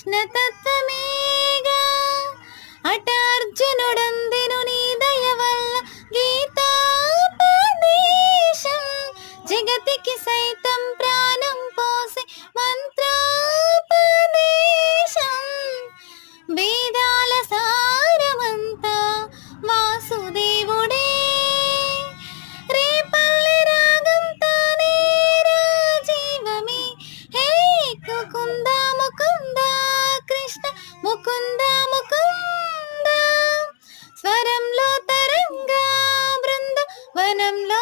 కృష్ణ తత్వమేగా అట అర్జునుడందెను నీ దయ వల్ల గీతాపదేశం జగతికి సైతం ప్రాణం పోసే మంత్రోపదేశం వేదాల సారమంతా వాసుదేవుడే రేపల్లె రాగం తానే రాజీవమే హే ముకుంద ముకుంద కృష్ణ ముకుంద ముకుంద స్వరంలో తరంగా బృంద వనంలో